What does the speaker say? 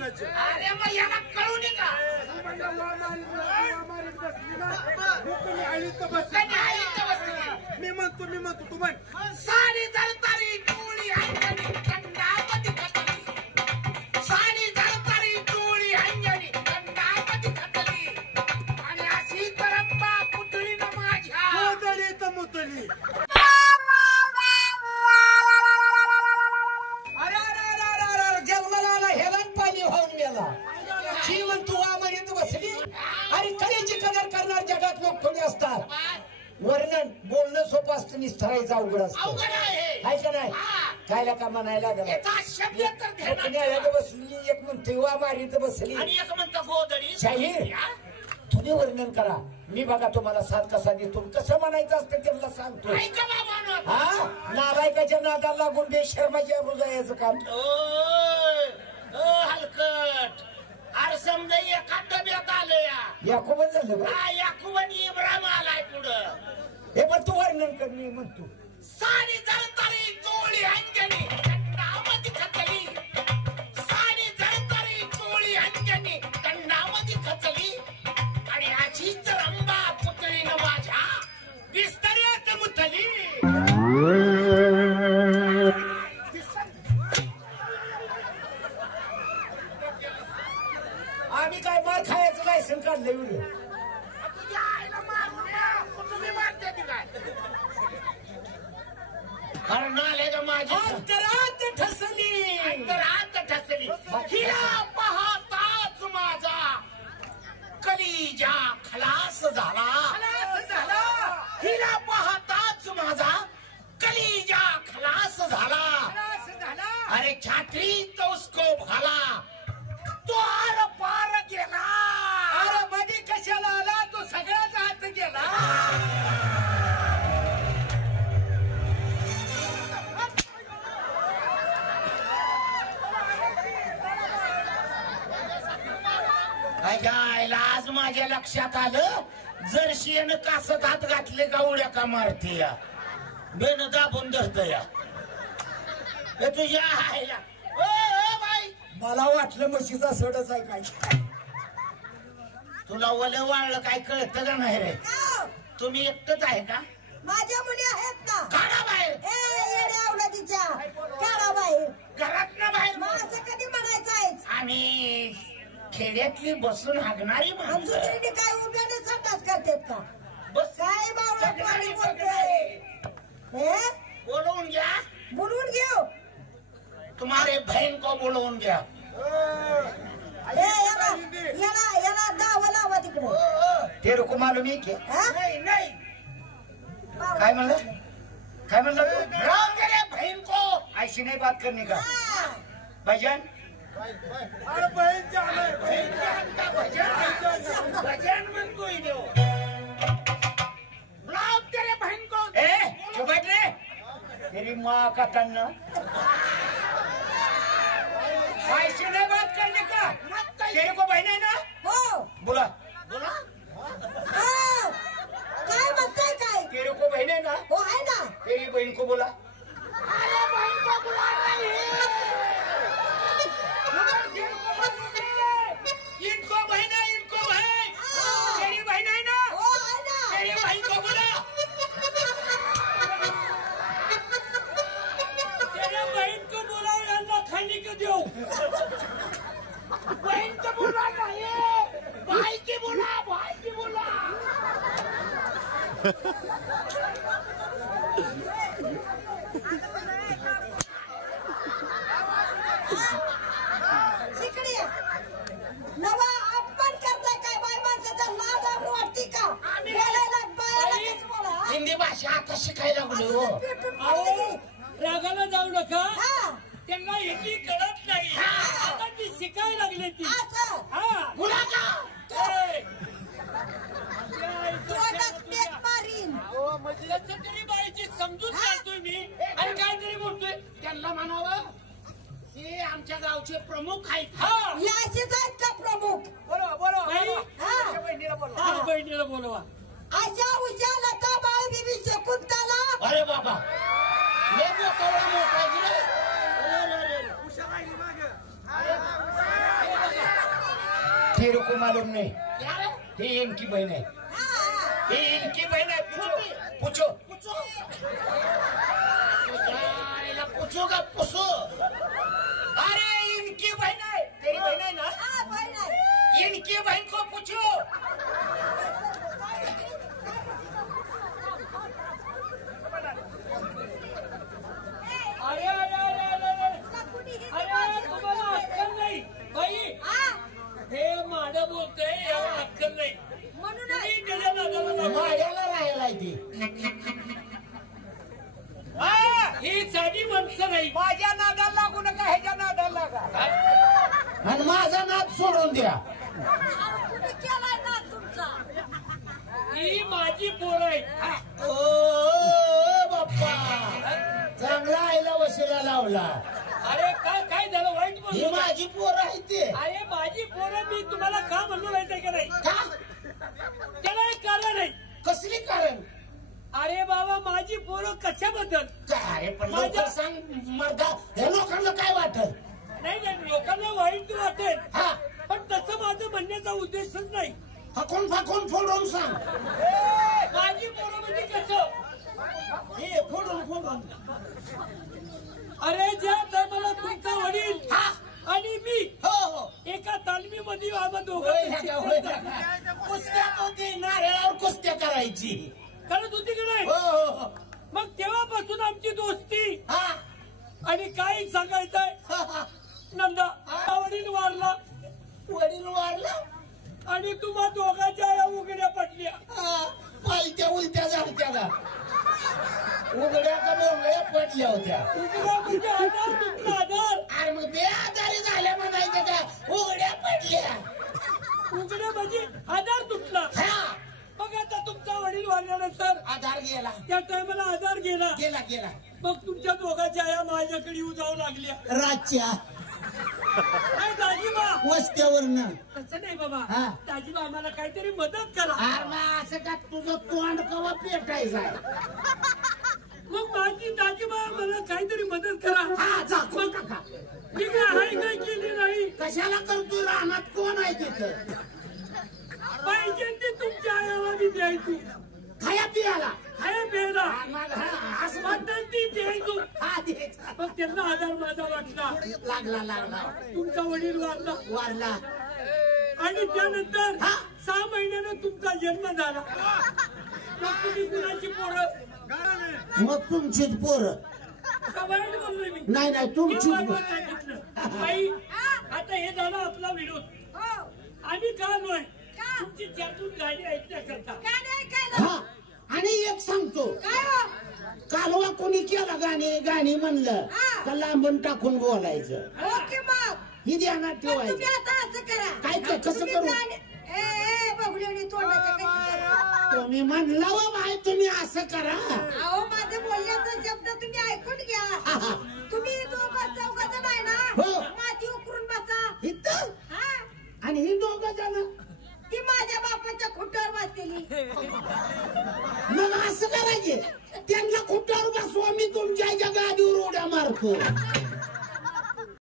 बोलायचं. अरे मग याला कळू नये का मी म्हणतो तू म्हण. साडी जळतारी टोळी अंजनी कंडापती खतली साडी जळतारी टोळी अंजनी कंडापती खतली आणि अशी करंबा पुतळी न माझ्या मोदळी तर मुतली. जन्माला हेलाच पाणी वाहून गेला. जीवन तू आमारीत बसली आणि कलेची कदर करणार जगात लोक थोडे असतात. वर्णन बोलणं सोपं असतं निस्थरायचं अवघड असतं. अवघड आहे का नाही कायला का म्हणायला गेला याचा शब्द तर ध्यानात बसली एक म्हणते वा मारीत बसली आणि एक म्हणतो गोदडी शाहीर तुम्ही वर्णन करा. मी बघा तुम्हाला साथ कसा देतो कसं म्हणायचं असतं त्यांना सांगतो. ऐका बाबा हा नालायकाच्या नादाला लागून बेशर्माच्या हृदयाचं काम. हलकट अरे समजा एका डब्यात आलं याकोबच झालं बा. याकूब आणि इब्राहिम आलाय पुढं. हे पण तू वर्णन कर मी म्हणतो. साडी जळतारी चोळी अंजनी दंडामती खचली साडी जळतारी चोळी अंजनी दंडामती खचली आणि अशीच रंबा पुतळीनं माझ्या बिस्तऱ्यात मुतली. आम्ही काय मार खायचं लायसन काढलं एवढं. तुझ्या आईला मारून तुम्ही मारते ती काय अरे नाले माझी अंतरात ठसली अंतरात ठसली हिला पाहताच माझा कलिजा खलास झाला हिला पाहताच माझा कलिजा खलास झाला अरे छाती तो उसको भाला तो आर पार गेला. अरे मध्ये कशाला आला तो सगळ्याच आत गेला. आज माझ्या लक्षात आलं जर शेण कासत हात घातले का उड्या का मारते या बेन दाबून धरत या तुझ्या आईला. ओ बाई मला वाटलं म्हशीचा सडच आहे काय. तुला वलं वाळलं काय कळतं का नाही रे. तुम्ही एकटच आहे का माझ्या मुली आहेत ना. काढा बाहेर आवडतीच्या काढा बाहेर घरात ना बाहेर असं कधी म्हणायचं आहे. आणि खेड्यातली बसून हागणारी माणसं दुसरीने काय उभ्याने संडास करतात का बस काय बावळटवाणी बोलतोय. बोलवून घ्या बोलून घेऊ. तुम्हारे बहन को बोलवून घ्या. याला दावा लावा तिकडे. ते रुको मालूम आहे की नाही नाही काय म्हणलं काय म्हणलं तू राम तेरे बहन को ऐशी नाही बात करणे का भजन. अरे बहीण झालंय भजन म्हणतोय देव. राम तेरे बहन को ए चुप बैठ रे तेरी माँ का तन्ना ऐशी नहीं बात करने का. तेरे को बहन है ना हो बोला बोला काय म्हणताय काय. तेरे को बहन है ना हो आहे ना. तेरी बहन को बोला. अरे बहन को बुला रही है इनको बहन है इनको बहन तेरी बहन है ना हो आहे ना. तेरी बहन को बोला तेरे बहन को बोला अल्लाह खाने को दो. बहन को बोला नहीं भाई की बोला भाई की बोला. तिकडे नवा अपमान करताय काय बाय माणसाचा लाज आबरू वाटते का. बोलायला बायाला कसं बोला. हिंदी भाषा आता शिकायला लागलो हो. रागाला जाऊ नका हा त्यांना हिंदी कळत नाही. आता ती शिकायला लागली ती. असं हा बोला का तोंडात पेट मारीन. त्याचं तरी बाईची समजूत काढतोय मी आणि काहीतरी बोलतोय. त्यांना म्हणावं ते आमच्या गावचे प्रमुख आहेत. हा याशीच आहेत का प्रमुख. हा बहिणीला बोलवा. अशा उशा लता बाळ बीबी शकुंतला. अरे बाबा लय मोठा मोठा गिरे. तेरे को मालूम नहीं क्या रे? हे इनकी बहन है हाँ, हे इनकी बहन है पूछो पूछो यार, पूछो का पूछो. अरे इनकी बहन है तेरी बहन है ना हाँ, बहीण आहे. इनकी बहन को पूछो अरे अरे अरे अरे अरे तुला कुणी हे अरे तुम्हाला अक्कल नाही बाई हा, हे माडं बोलतंय याला अक्कल नाही म्हणून तुम्ही त्याच्या नादाला लागू. माड्याला राहायला ती. ही साधी माणसं नाही माझ्या नादाला लागू नका ह्याच्या नादाला लागा. आणि माझा नाद सोडून द्या. कुणी केलाय ना तुमचा. ही माझी पोर आहे ओ बाप्पा, चांगला आईला वशिला लावला. अरे काय काय झालं वाईट ही बोलतो का? माझी पोर आहे ते. अरे माझी पोर मी तुम्हाला का म्हणलो माहितीये का नाही का? त्याला एक कारण आहे कसली कारण? अरे बाबा माझी पोरं कशाबद्दल काय पण माझ्या- लवकर सांग मर्दा, या लोकांना काय वाटल? नाही नाही लोकांना वाईट वाटेल हा, पण तसं माझं म्हणण्याचा उद्देशच नाही फाकून फाकून फोडून सांग. माझी पोरं म्हणजे कसं हे फोडून फोडून. अरे ज्या टायमाला तुमचा वडील हा, आणि मी हो हो. एका तालमीमध्ये आम्हा होय दोघं ना, होय ना. कुस्त्या होती, नारळावर कुस्त्या करायची. करत होती की नाही हो हो हो. मग तेव्हापासून आमची दोस्ती हा, आणि काही सांगायचंय हा, हा. नंदा हा वडील वारला वडील वारला. आणि तुम्हा दोघांच्या या उघड्या पडल्या हा, पालत्या उलट्या झालत्या का? उघड्या का बोंगळ्या पडल्या होत्या. उघड्या म्हणजे आधार तुमचा आधार अरे मग बेआधारी झाल्या म्हणायचं का? उघड्या पडल्या. उघड्या म्हणजे आधार तुटला हा, मग आता तुमचा वडील वारल्यानंतर आधार गेला त्या टायमाला आधार गेला गेला गेला. मग तुमच्या दोघांच्या या माझ्याकडे येऊ जाऊ लागल्या रातच्या काय दाजीबा वस्त्यावरनं. तसं नाही बाबा हा. दाजीबा आम्हाला काहीतरी मदत करा अरे मग असं का तुझं तोंड कवा पेटायचं? मग माझी दाजीबा मला काहीतरी मदत करा हा, जा, मग काका. मी काय हाय काय केली नाही कशाला करतोय? रानात कोण आहे तिथं? पाहिजे ते तुमच्या आयाला मी द्यायचो खाया पियाला. खाया प्यायला मग हा, असं म्हण. वाटण ती द्यायचो हा, द्यायचा. मग त्यांना आधार माझा वाटला लागला लागला तुमचा वडील वारला वारला. आणि त्यानंतर हा. 6 महिन्यानं तुमचा जन्म झाला मग तुम्ही कुणाची पोरं मग तुमचीच पोरं. का वाईट बोललोय मी नाही नाही मी तुमचीच बरोबर पोरं. सांगितलं बाई आता हे झालं आपला विरोध हो, आम्ही का नव्हे का? तुमची त्यातून गाडी ऐकण्याकरता काय नाही काय हा, आणि एक सांगतो, काय हो? कालवा कोणी केला गाणी म्हणलं हा. का लांबून टाकून बोलायचं. हो की मग ही ध्यानात पण तुम्ही ठेवायचं. आता असं करा काय ते, कसं तुम्ही करू? बघलेली तोंडाचं काही करा. तुम्ही म्हणला वा बाय तुम्ही असं करा. अहो माझं बोलण्याचा शब्द तुम्ही ऐकून घ्या हा, हा. तुम्ही दोघं चौघाचं नाही ना हो. माती उकरून बसा इथं हा आणि ही दोघं जण ती माझ्या बापाच्या खुट्यावर बसलेली मग असं करायचे. त्यांना कुठल्यावर बसवा, मी तुमच्या गादीवर उड्या मारतो.